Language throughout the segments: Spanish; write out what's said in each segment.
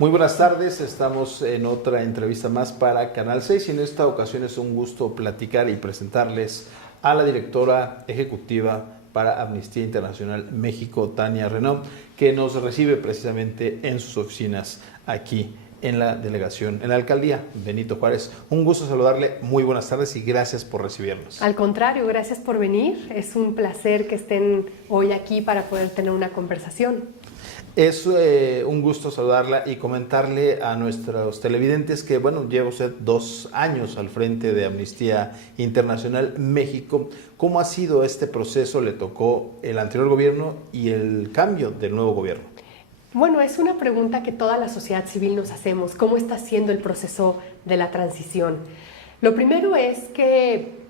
Muy buenas tardes, estamos en otra entrevista más para Canal 6 y en esta ocasión es un gusto platicar y presentarles a la directora ejecutiva para Amnistía Internacional México, Tania Renaud, que nos recibe precisamente en sus oficinas aquí en la delegación, en la alcaldía Benito Juárez. Un gusto saludarle, muy buenas tardes y gracias por recibirnos. Al contrario, gracias por venir. Es un placer que estén hoy aquí para poder tener una conversación. Es un gusto saludarla y comentarle a nuestros televidentes que, bueno, lleva usted 2 años al frente de Amnistía Internacional México. ¿Cómo ha sido este proceso? ¿Le tocó el anterior gobierno y el cambio del nuevo gobierno? Bueno, es una pregunta que toda la sociedad civil nos hacemos. ¿Cómo está siendo el proceso de la transición? Lo primero es que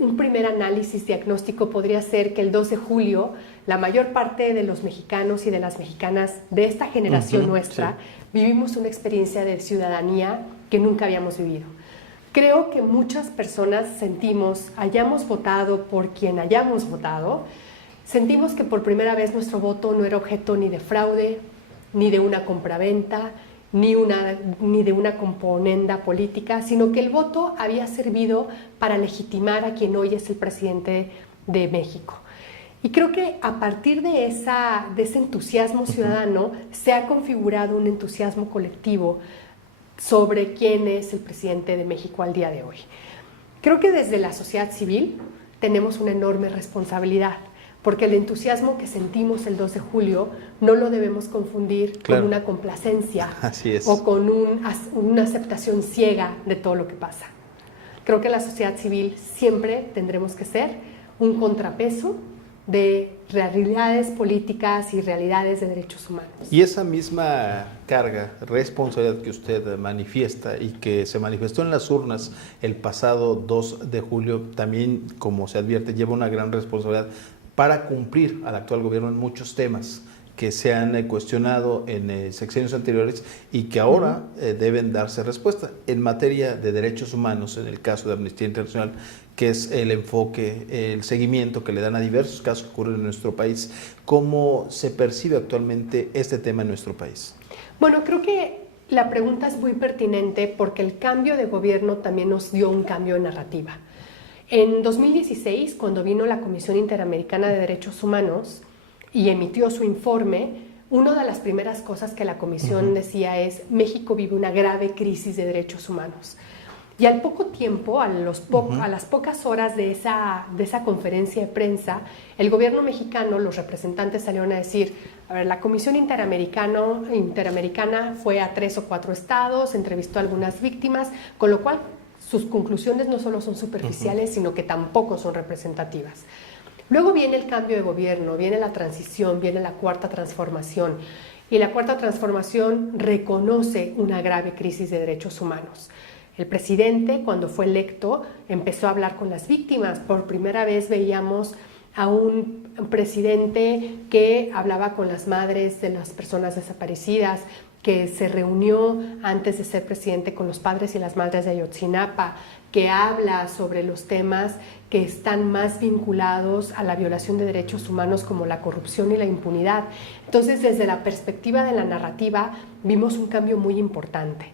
un primer análisis diagnóstico podría ser que el 2 de julio la mayor parte de los mexicanos y de las mexicanas de esta generación nuestra vivimos una experiencia de ciudadanía que nunca habíamos vivido. Creo que muchas personas sentimos, hayamos votado por quien hayamos votado, sentimos que por primera vez nuestro voto no era objeto ni de fraude, ni de una compraventa, ni de una componenda política, sino que el voto había servido para legitimar a quien hoy es el presidente de México. Y creo que a partir de ese entusiasmo ciudadano se ha configurado un entusiasmo colectivo sobre quién es el presidente de México al día de hoy. Creo que desde la sociedad civil tenemos una enorme responsabilidad, porque el entusiasmo que sentimos el 2 de julio no lo debemos confundir con una complacencia o con una aceptación ciega de todo lo que pasa. Creo que la sociedad civil siempre tendremos que ser un contrapeso de realidades políticas y realidades de derechos humanos. Y esa misma carga, responsabilidad que usted manifiesta y que se manifestó en las urnas el pasado 2 de julio, también, como se advierte, lleva una gran responsabilidad para cumplir al actual gobierno en muchos temas que se han cuestionado en sexenios anteriores y que ahora deben darse respuesta. En materia de derechos humanos, en el caso de Amnistía Internacional, que es el enfoque, el seguimiento que le dan a diversos casos que ocurren en nuestro país, ¿cómo se percibe actualmente este tema en nuestro país? Bueno, creo que la pregunta es muy pertinente porque el cambio de gobierno también nos dio un cambio de narrativa. En 2016, cuando vino la Comisión Interamericana de Derechos Humanos y emitió su informe, una de las primeras cosas que la Comisión decía es: México vive una grave crisis de derechos humanos. Y al poco tiempo, a las pocas horas de esa conferencia de prensa, el gobierno mexicano, los representantes salieron a decir: a ver, la Comisión Interamericana fue a 3 o 4 estados, entrevistó a algunas víctimas, con lo cual sus conclusiones no solo son superficiales, sino que tampoco son representativas. Luego viene el cambio de gobierno, viene la transición, viene la cuarta transformación. Y la cuarta transformación reconoce una grave crisis de derechos humanos. El presidente, cuando fue electo, empezó a hablar con las víctimas. Por primera vez veíamos a un presidente que hablaba con las madres de las personas desaparecidas, que se reunió antes de ser presidente con los padres y las madres de Ayotzinapa, que habla sobre los temas que están más vinculados a la violación de derechos humanos como la corrupción y la impunidad. Entonces, desde la perspectiva de la narrativa, vimos un cambio muy importante.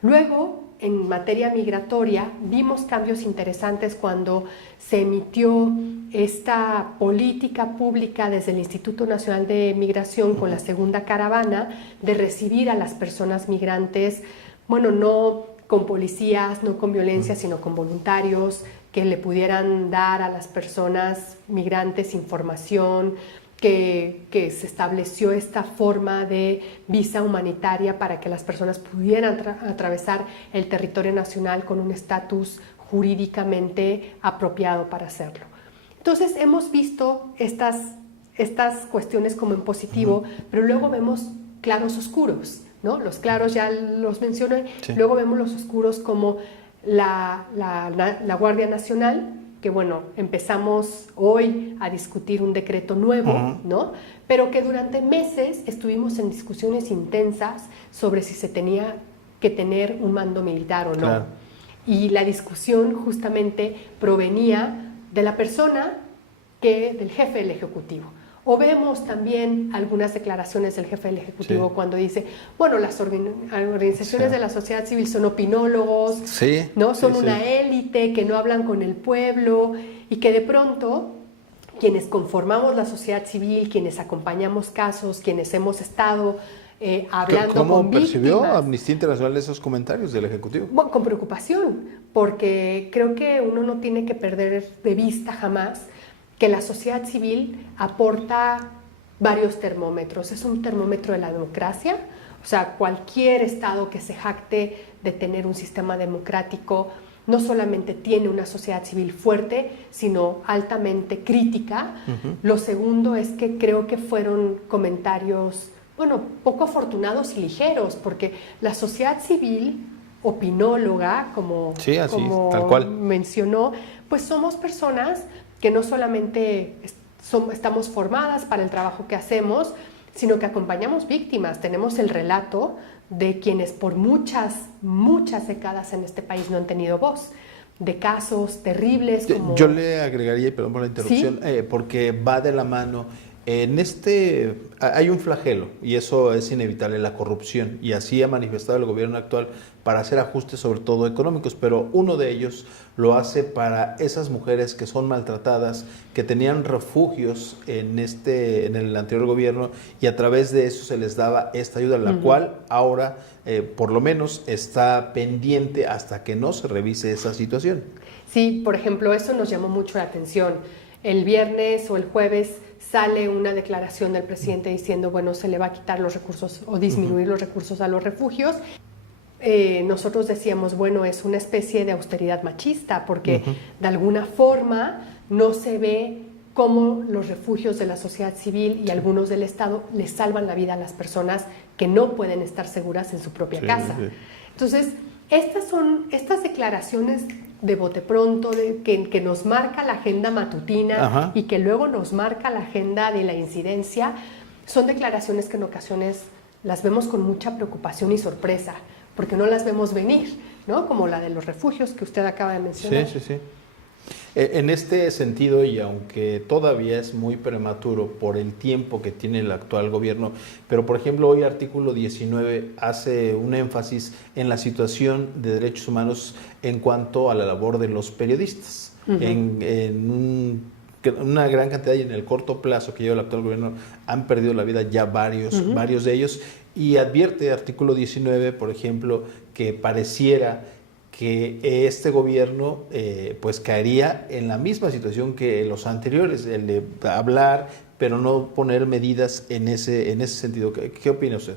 Luego, en materia migratoria, vimos cambios interesantes cuando se emitió esta política pública desde el Instituto Nacional de Migración con la segunda caravana de recibir a las personas migrantes, bueno, no con policías, no con violencia, sino con voluntarios que le pudieran dar a las personas migrantes información, que se estableció esta forma de visa humanitaria para que las personas pudieran atravesar el territorio nacional con un estatus jurídicamente apropiado para hacerlo. Entonces hemos visto estas cuestiones como en positivo, pero luego vemos claros oscuros, ¿no? Los claros ya los mencioné, luego vemos los oscuros como la Guardia Nacional, que bueno, empezamos hoy a discutir un decreto nuevo, ¿no? Pero que durante meses estuvimos en discusiones intensas sobre si se tenía que tener un mando militar o no. Claro. Y la discusión justamente provenía de la persona del jefe del Ejecutivo. O vemos también algunas declaraciones del jefe del Ejecutivo cuando dice, bueno, las organizaciones de la sociedad civil son opinólogos, ¿no? Son una élite que no hablan con el pueblo y que de pronto quienes conformamos la sociedad civil, quienes acompañamos casos, quienes hemos estado hablando con víctimas. ¿Cómo percibió Amnistía Internacional esos comentarios del Ejecutivo? Bueno, con preocupación, porque creo que uno no tiene que perder de vista jamás que la sociedad civil aporta varios termómetros. Es un termómetro de la democracia, o sea, cualquier Estado que se jacte de tener un sistema democrático no solamente tiene una sociedad civil fuerte, sino altamente crítica. Lo segundo es que creo que fueron comentarios, bueno, poco afortunados y ligeros, porque la sociedad civil opinóloga, como tal cual mencionó, pues somos personas que no solamente estamos formadas para el trabajo que hacemos, sino que acompañamos víctimas. Tenemos el relato de quienes por muchas décadas en este país no han tenido voz, de casos terribles como... Yo le agregaría, y perdón por la interrupción, porque va de la mano. Hay un flagelo, y eso es inevitable, la corrupción, y así ha manifestado el gobierno actual para hacer ajustes, sobre todo económicos, pero uno de ellos lo hace para esas mujeres que son maltratadas, que tenían refugios en el anterior gobierno, y a través de eso se les daba esta ayuda, la cual ahora por lo menos está pendiente hasta que no se revise esa situación. Sí, por ejemplo, eso nos llamó mucho la atención. El viernes o el jueves sale una declaración del presidente diciendo, bueno, se le va a quitar los recursos o disminuir los recursos a los refugios. Nosotros decíamos, bueno, es una especie de austeridad machista, porque de alguna forma no se ve cómo los refugios de la sociedad civil y algunos del Estado les salvan la vida a las personas que no pueden estar seguras en su propia casa. Entonces, estas declaraciones de bote pronto, que nos marca la agenda matutina y que luego nos marca la agenda de la incidencia, son declaraciones que en ocasiones las vemos con mucha preocupación y sorpresa, porque no las vemos venir, ¿no? Como la de los refugios que usted acaba de mencionar. Sí. En este sentido, y aunque todavía es muy prematuro por el tiempo que tiene el actual gobierno, pero por ejemplo hoy artículo 19 hace un énfasis en la situación de derechos humanos en cuanto a la labor de los periodistas. En una gran cantidad y en el corto plazo que lleva el actual gobierno han perdido la vida ya varios de ellos, y advierte artículo 19, por ejemplo, que pareciera que este gobierno pues caería en la misma situación que los anteriores, el de hablar pero no poner medidas en ese sentido. ¿Qué opina usted?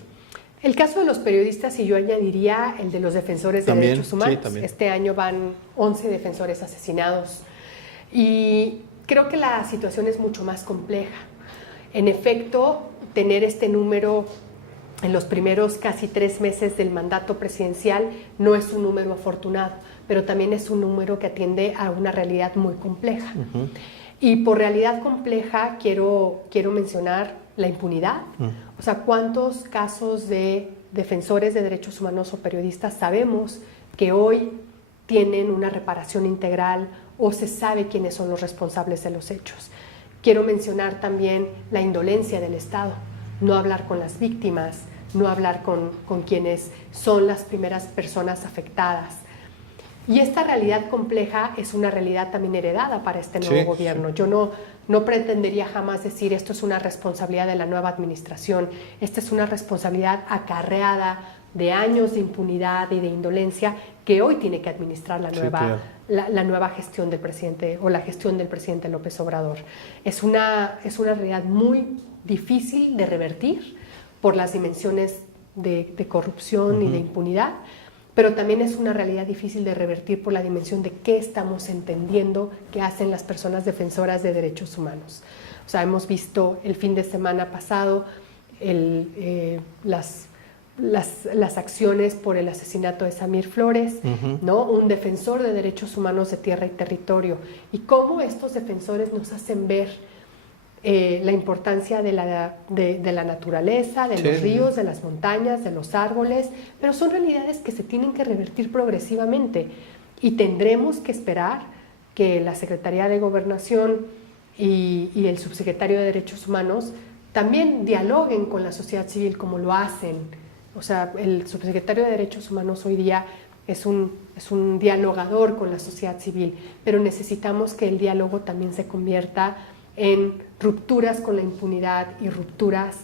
El caso de los periodistas, y yo añadiría el de los defensores de derechos humanos. Este año van 11 defensores asesinados y creo que la situación es mucho más compleja. En efecto, tener este número en los primeros casi 3 meses del mandato presidencial no es un número afortunado, pero también es un número que atiende a una realidad muy compleja. Y por realidad compleja quiero mencionar la impunidad. O sea, ¿cuántos casos de defensores de derechos humanos o periodistas sabemos que hoy tienen una reparación integral o se sabe quiénes son los responsables de los hechos? Quiero mencionar también la indolencia del Estado. No hablar con las víctimas, no hablar con quienes son las primeras personas afectadas. Y esta realidad compleja es una realidad también heredada para este nuevo gobierno. Yo no pretendería jamás decir esto es una responsabilidad de la nueva administración, esta es una responsabilidad acarreada de años de impunidad y de indolencia que hoy tiene que administrar la nueva gestión del presidente o la gestión del presidente López Obrador. Es una realidad muy difícil de revertir por las dimensiones de corrupción y de impunidad, pero también es una realidad difícil de revertir por la dimensión de qué estamos entendiendo que hacen las personas defensoras de derechos humanos. O sea, hemos visto el fin de semana pasado las acciones por el asesinato de Samir Flores, ¿no? Un defensor de derechos humanos de tierra y territorio, y cómo estos defensores nos hacen ver la importancia de la naturaleza, de los ríos, de las montañas, de los árboles, pero son realidades que se tienen que revertir progresivamente y tendremos que esperar que la Secretaría de Gobernación y el subsecretario de Derechos Humanos también dialoguen con la sociedad civil como lo hacen. O sea, el subsecretario de Derechos Humanos hoy día es un dialogador con la sociedad civil, pero necesitamos que el diálogo también se convierta en rupturas con la impunidad y rupturas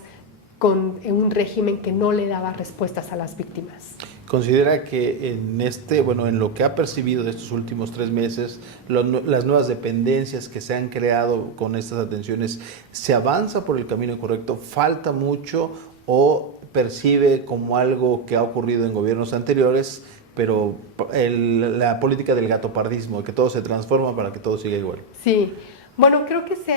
en un régimen que no le daba respuestas a las víctimas. ¿Considera que en lo que ha percibido de estos últimos 3 meses, las nuevas dependencias que se han creado con estas atenciones, se avanza por el camino correcto? ¿Falta mucho o percibe como algo que ha ocurrido en gobiernos anteriores, pero la política del gatopardismo, que todo se transforma para que todo siga igual? Sí. Bueno, creo que se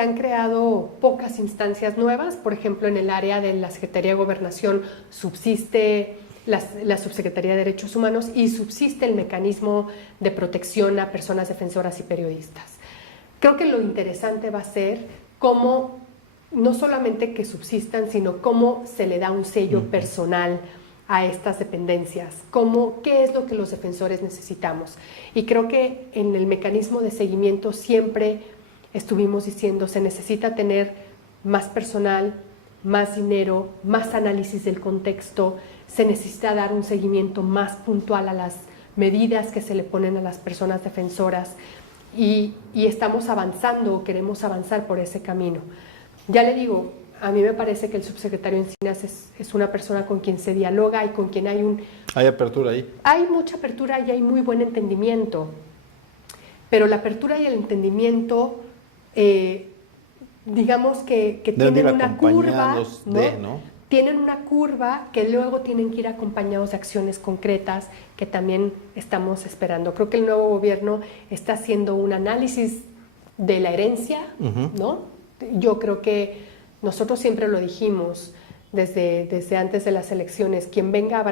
han creado pocas instancias nuevas. Por ejemplo, en el área de la Secretaría de Gobernación subsiste la Subsecretaría de Derechos Humanos y subsiste el mecanismo de protección a personas defensoras y periodistas. Creo que lo interesante va a ser cómo, no solamente que subsistan, sino cómo se le da un sello personal a estas dependencias, qué es lo que los defensores necesitamos. Y creo que en el mecanismo de seguimiento siempre estuvimos diciendo, se necesita tener más personal, más dinero, más análisis del contexto, se necesita dar un seguimiento más puntual a las medidas que se le ponen a las personas defensoras y estamos avanzando, queremos avanzar por ese camino. Ya le digo, a mí me parece que el subsecretario Encinas es una persona con quien se dialoga y con quien hay apertura ahí. Hay mucha apertura y hay muy buen entendimiento, pero la apertura y el entendimiento, digamos que tienen una curva, ¿no? Tienen una curva que luego tienen que ir acompañados de acciones concretas que también estamos esperando. Creo que el nuevo gobierno está haciendo un análisis de la herencia, ¿no? Yo creo que nosotros siempre lo dijimos desde antes de las elecciones, quien venga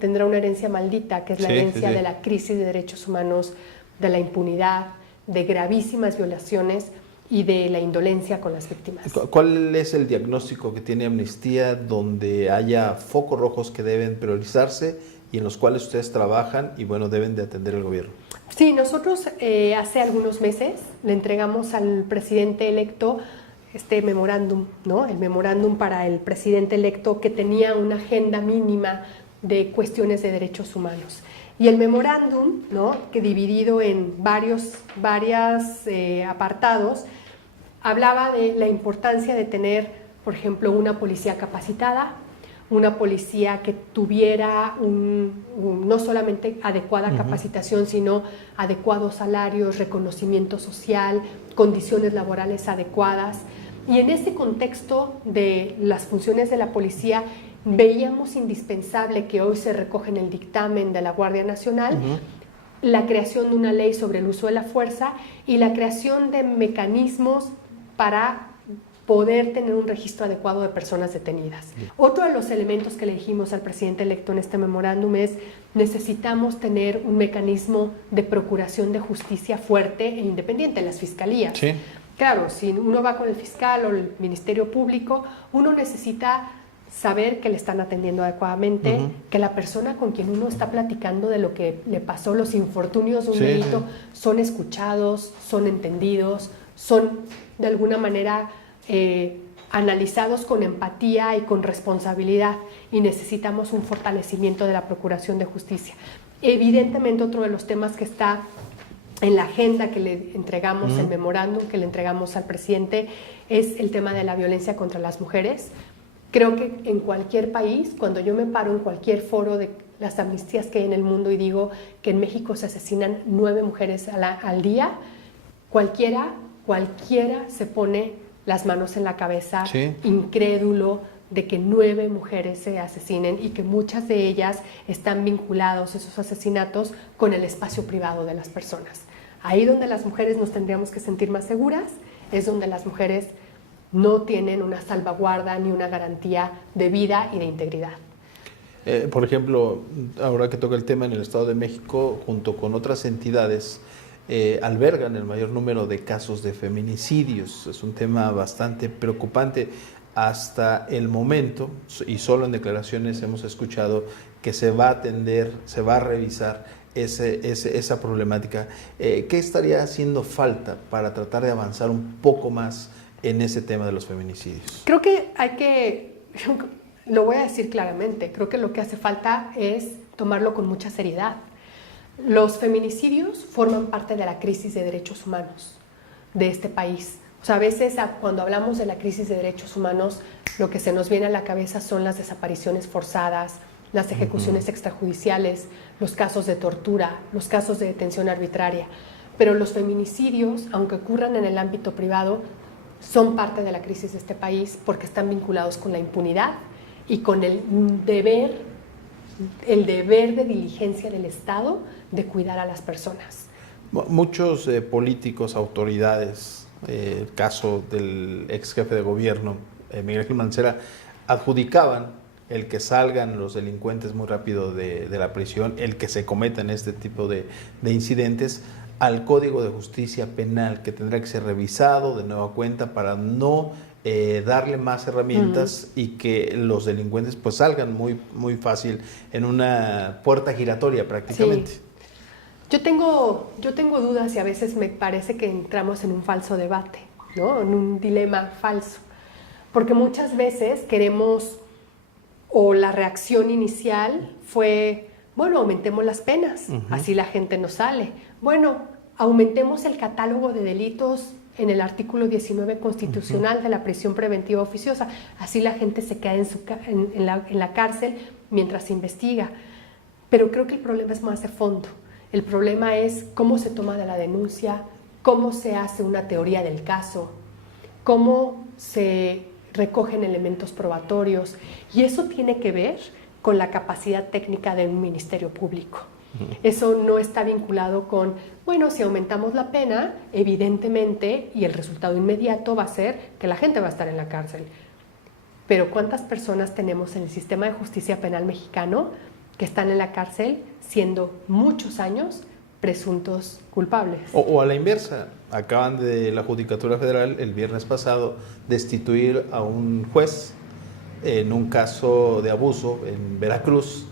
tendrá una herencia maldita, que es la herencia de la crisis de derechos humanos, de la impunidad, de gravísimas violaciones y de la indolencia con las víctimas. ¿Cuál es el diagnóstico que tiene Amnistía donde haya focos rojos que deben priorizarse y en los cuales ustedes trabajan y deben de atender el gobierno? Sí, nosotros hace algunos meses le entregamos al presidente electo este memorándum, ¿no? El memorándum para el presidente electo que tenía una agenda mínima de cuestiones de derechos humanos. Y el memorándum, ¿no? Que dividido en varios apartados, hablaba de la importancia de tener, por ejemplo, una policía capacitada, una policía que tuviera no solamente adecuada capacitación, sino adecuados salarios, reconocimiento social, condiciones laborales adecuadas. Y en ese contexto de las funciones de la policía, veíamos indispensable que hoy se recoge en el dictamen de la Guardia Nacional la creación de una ley sobre el uso de la fuerza y la creación de mecanismos para poder tener un registro adecuado de personas detenidas. Otro de los elementos que le dijimos al presidente electo en este memorándum es necesitamos tener un mecanismo de procuración de justicia fuerte e independiente, las fiscalías. Sí. Claro, si uno va con el fiscal o el Ministerio Público, uno necesita saber que le están atendiendo adecuadamente, que la persona con quien uno está platicando de lo que le pasó, los infortunios de un delito, son escuchados, son entendidos, son de alguna manera analizados con empatía y con responsabilidad, y necesitamos un fortalecimiento de la Procuración de Justicia. Evidentemente, otro de los temas que está en la agenda que le entregamos, el memorándum que le entregamos al presidente, es el tema de la violencia contra las mujeres. Creo que en cualquier país, cuando yo me paro en cualquier foro de las amnistías que hay en el mundo y digo que en México se asesinan 9 mujeres al día, cualquiera se pone las manos en la cabeza, incrédulo de que 9 mujeres se asesinen y que muchas de ellas están vinculados, esos asesinatos, con el espacio privado de las personas. Ahí donde las mujeres nos tendríamos que sentir más seguras, es donde las mujeres no tienen una salvaguarda ni una garantía de vida y de integridad. Por ejemplo, ahora que toca el tema, en el Estado de México, junto con otras entidades, albergan el mayor número de casos de feminicidios. Es un tema bastante preocupante. Hasta el momento, y solo en declaraciones hemos escuchado que se va a atender, se va a revisar esa problemática. ¿Qué estaría haciendo falta para tratar de avanzar un poco más en ese tema de los feminicidios? Creo que lo voy a decir claramente, creo que lo que hace falta es tomarlo con mucha seriedad. Los feminicidios forman parte de la crisis de derechos humanos de este país. O sea, a veces cuando hablamos de la crisis de derechos humanos, lo que se nos viene a la cabeza son las desapariciones forzadas, las ejecuciones extrajudiciales, los casos de tortura, los casos de detención arbitraria. Pero los feminicidios, aunque ocurran en el ámbito privado, son parte de la crisis de este país porque están vinculados con la impunidad y con el deber de diligencia del Estado de cuidar a las personas. Muchos políticos, autoridades, el caso del ex jefe de gobierno, Miguel Ángel Mancera, adjudicaban el que salgan los delincuentes muy rápido de la prisión, el que se cometan este tipo de incidentes, al Código de Justicia Penal, que tendrá que ser revisado de nueva cuenta para no darle más herramientas y que los delincuentes pues salgan muy, muy fácil en una puerta giratoria prácticamente. Sí. Yo tengo dudas y a veces me parece que entramos en un falso debate, ¿no? En un dilema falso, porque muchas veces queremos, o la reacción inicial fue, bueno, aumentemos las penas, así la gente no sale. Bueno, aumentemos el catálogo de delitos en el artículo 19 constitucional de la prisión preventiva oficiosa, así la gente se queda en la cárcel mientras se investiga. Pero creo que el problema es más de fondo. El problema es cómo se toma de la denuncia, cómo se hace una teoría del caso, cómo se recogen elementos probatorios, y eso tiene que ver con la capacidad técnica de un ministerio público. Eso no está vinculado con, bueno, si aumentamos la pena, evidentemente, y el resultado inmediato va a ser que la gente va a estar en la cárcel. Pero ¿cuántas personas tenemos en el sistema de justicia penal mexicano que están en la cárcel siendo muchos años presuntos culpables? O a la inversa, acaban de la Judicatura Federal el viernes pasado destituir a un juez en un caso de abuso en Veracruz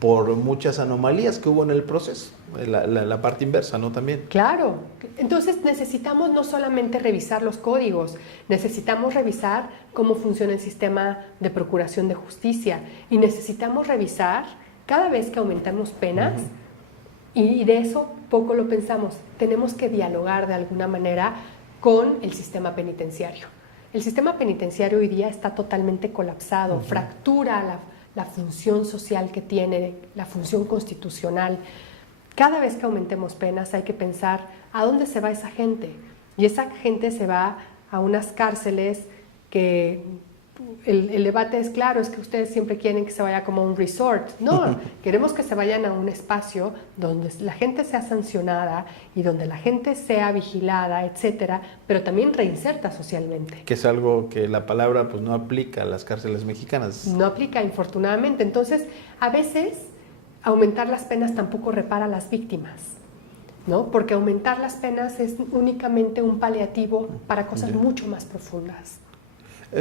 por muchas anomalías que hubo en el proceso, la parte inversa, ¿no? También. Claro, entonces necesitamos no solamente revisar los códigos, necesitamos revisar cómo funciona el sistema de procuración de justicia y necesitamos revisar cada vez que aumentamos penas, y de eso poco lo pensamos, tenemos que dialogar de alguna manera con el sistema penitenciario. El sistema penitenciario hoy día está totalmente colapsado, fractura la función social que tiene, la función constitucional. Cada vez que aumentemos penas hay que pensar a dónde se va esa gente. Y esa gente se va a unas cárceles que el debate es claro, es que ustedes siempre quieren que se vaya como a un resort. No, queremos que se vayan a un espacio donde la gente sea sancionada y donde la gente sea vigilada, etcétera, pero también reinserta socialmente. Que es algo que la palabra pues no aplica a las cárceles mexicanas. No aplica, infortunadamente. Entonces, a veces aumentar las penas tampoco repara a las víctimas, ¿no? Porque aumentar las penas es únicamente un paliativo para cosas mucho más profundas.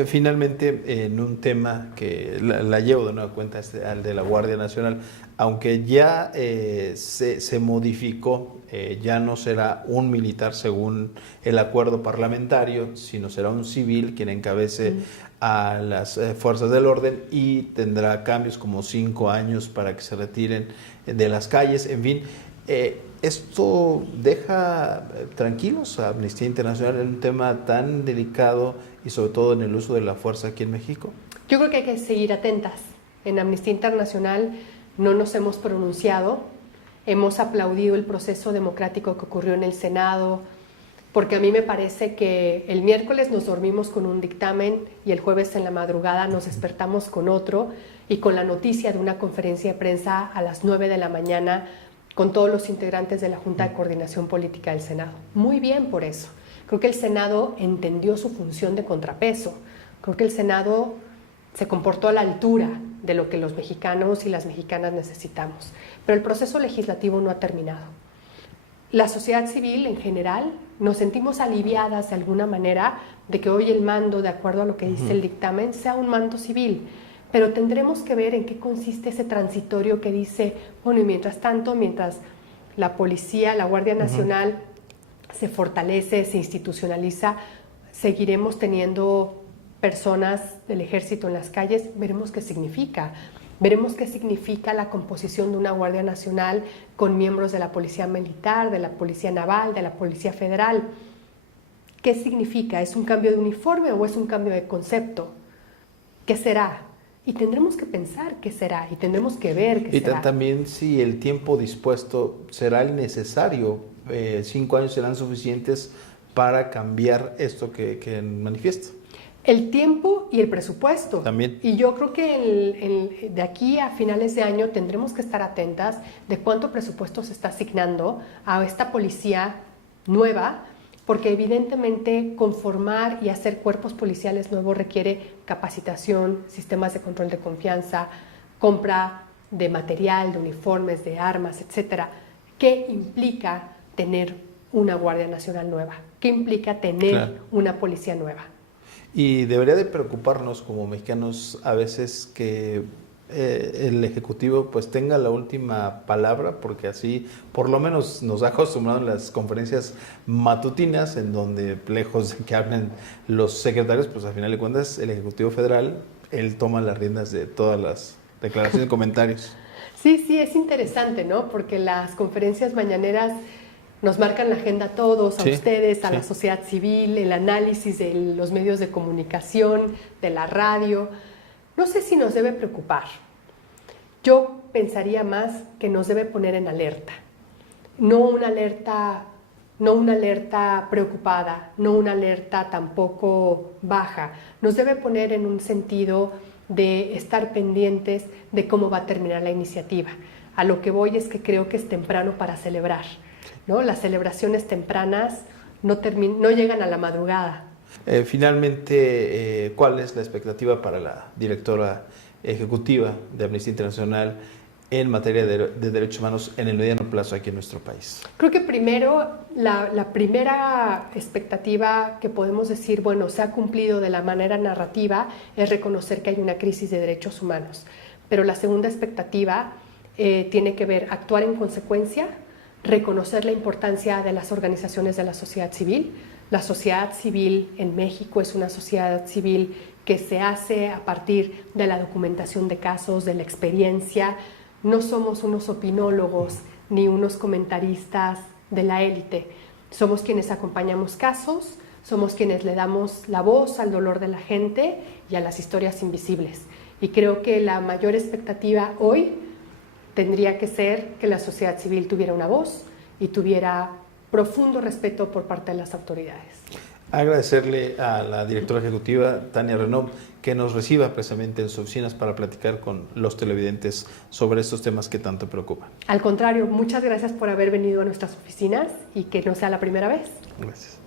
Finalmente, en un tema que la llevo de nueva cuenta, al de la Guardia Nacional, aunque ya se modificó, ya no será un militar según el acuerdo parlamentario, sino será un civil quien encabece a las fuerzas del orden y tendrá cambios como 5 años para que se retiren de las calles, en fin. ¿Esto deja tranquilos a Amnistía Internacional en un tema tan delicado y sobre todo en el uso de la fuerza aquí en México? Yo creo que hay que seguir atentas. En Amnistía Internacional no nos hemos pronunciado, hemos aplaudido el proceso democrático que ocurrió en el Senado, porque a mí me parece que el miércoles nos dormimos con un dictamen y el jueves en la madrugada nos despertamos con otro y con la noticia de una conferencia de prensa a las 9 de la mañana con todos los integrantes de la Junta de Coordinación Política del Senado. Muy bien por eso. Creo que el Senado entendió su función de contrapeso. Creo que el Senado se comportó a la altura de lo que los mexicanos y las mexicanas necesitamos. Pero el proceso legislativo no ha terminado. La sociedad civil en general nos sentimos aliviadas de alguna manera de que hoy el mando, de acuerdo a lo que dice el dictamen, sea un mando civil. Pero tendremos que ver en qué consiste ese transitorio que dice, bueno, y mientras tanto, mientras la policía, la Guardia Nacional se fortalece, se institucionaliza, seguiremos teniendo personas del ejército en las calles, veremos qué significa. Veremos qué significa la composición de una Guardia Nacional con miembros de la Policía Militar, de la Policía Naval, de la Policía Federal. ¿Qué significa? ¿Es un cambio de uniforme o es un cambio de concepto? ¿Qué será? Y tendremos que pensar qué será y tendremos que ver qué será. Y también si el tiempo dispuesto será el necesario, 5 años serán suficientes para cambiar esto que manifiesta. El tiempo y el presupuesto. También. Y yo creo que de aquí a finales de año tendremos que estar atentas de cuánto presupuesto se está asignando a esta policía nueva, porque evidentemente conformar y hacer cuerpos policiales nuevos requiere capacitación, sistemas de control de confianza, compra de material, de uniformes, de armas, etcétera. ¿Qué implica tener una Guardia Nacional nueva? ¿Qué implica tener una policía nueva? Y debería de preocuparnos como mexicanos a veces que el Ejecutivo pues tenga la última palabra, porque así por lo menos nos ha acostumbrado en las conferencias matutinas, en donde lejos de que hablen los secretarios, pues al final de cuentas el Ejecutivo Federal, él toma las riendas de todas las declaraciones y comentarios. Sí, es interesante, ¿no? Porque las conferencias mañaneras nos marcan la agenda a todos, a ustedes, a la sociedad civil, el análisis de los medios de comunicación, de la radio. No sé si nos debe preocupar. Yo pensaría más que nos debe poner en alerta. No una alerta preocupada, no una alerta tampoco baja. Nos debe poner en un sentido de estar pendientes de cómo va a terminar la iniciativa. A lo que voy es que creo que es temprano para celebrar, ¿no? Las celebraciones tempranas no llegan a la madrugada. Finalmente, ¿cuál es la expectativa para la directora ejecutiva de Amnistía Internacional en materia de derechos humanos en el mediano plazo aquí en nuestro país? Creo que primero, la primera expectativa que podemos decir, bueno, se ha cumplido de la manera narrativa, es reconocer que hay una crisis de derechos humanos. Pero la segunda expectativa tiene que ver actuar en consecuencia, reconocer la importancia de las organizaciones de la sociedad civil. La sociedad civil en México es una sociedad civil que se hace a partir de la documentación de casos, de la experiencia. No somos unos opinólogos ni unos comentaristas de la élite. Somos quienes acompañamos casos, somos quienes le damos la voz al dolor de la gente y a las historias invisibles. Y creo que la mayor expectativa hoy tendría que ser que la sociedad civil tuviera una voz y tuviera profundo respeto por parte de las autoridades. Agradecerle a la directora ejecutiva, Tania Renaud, que nos reciba precisamente en sus oficinas para platicar con los televidentes sobre estos temas que tanto preocupan. Al contrario, muchas gracias por haber venido a nuestras oficinas y que no sea la primera vez. Gracias.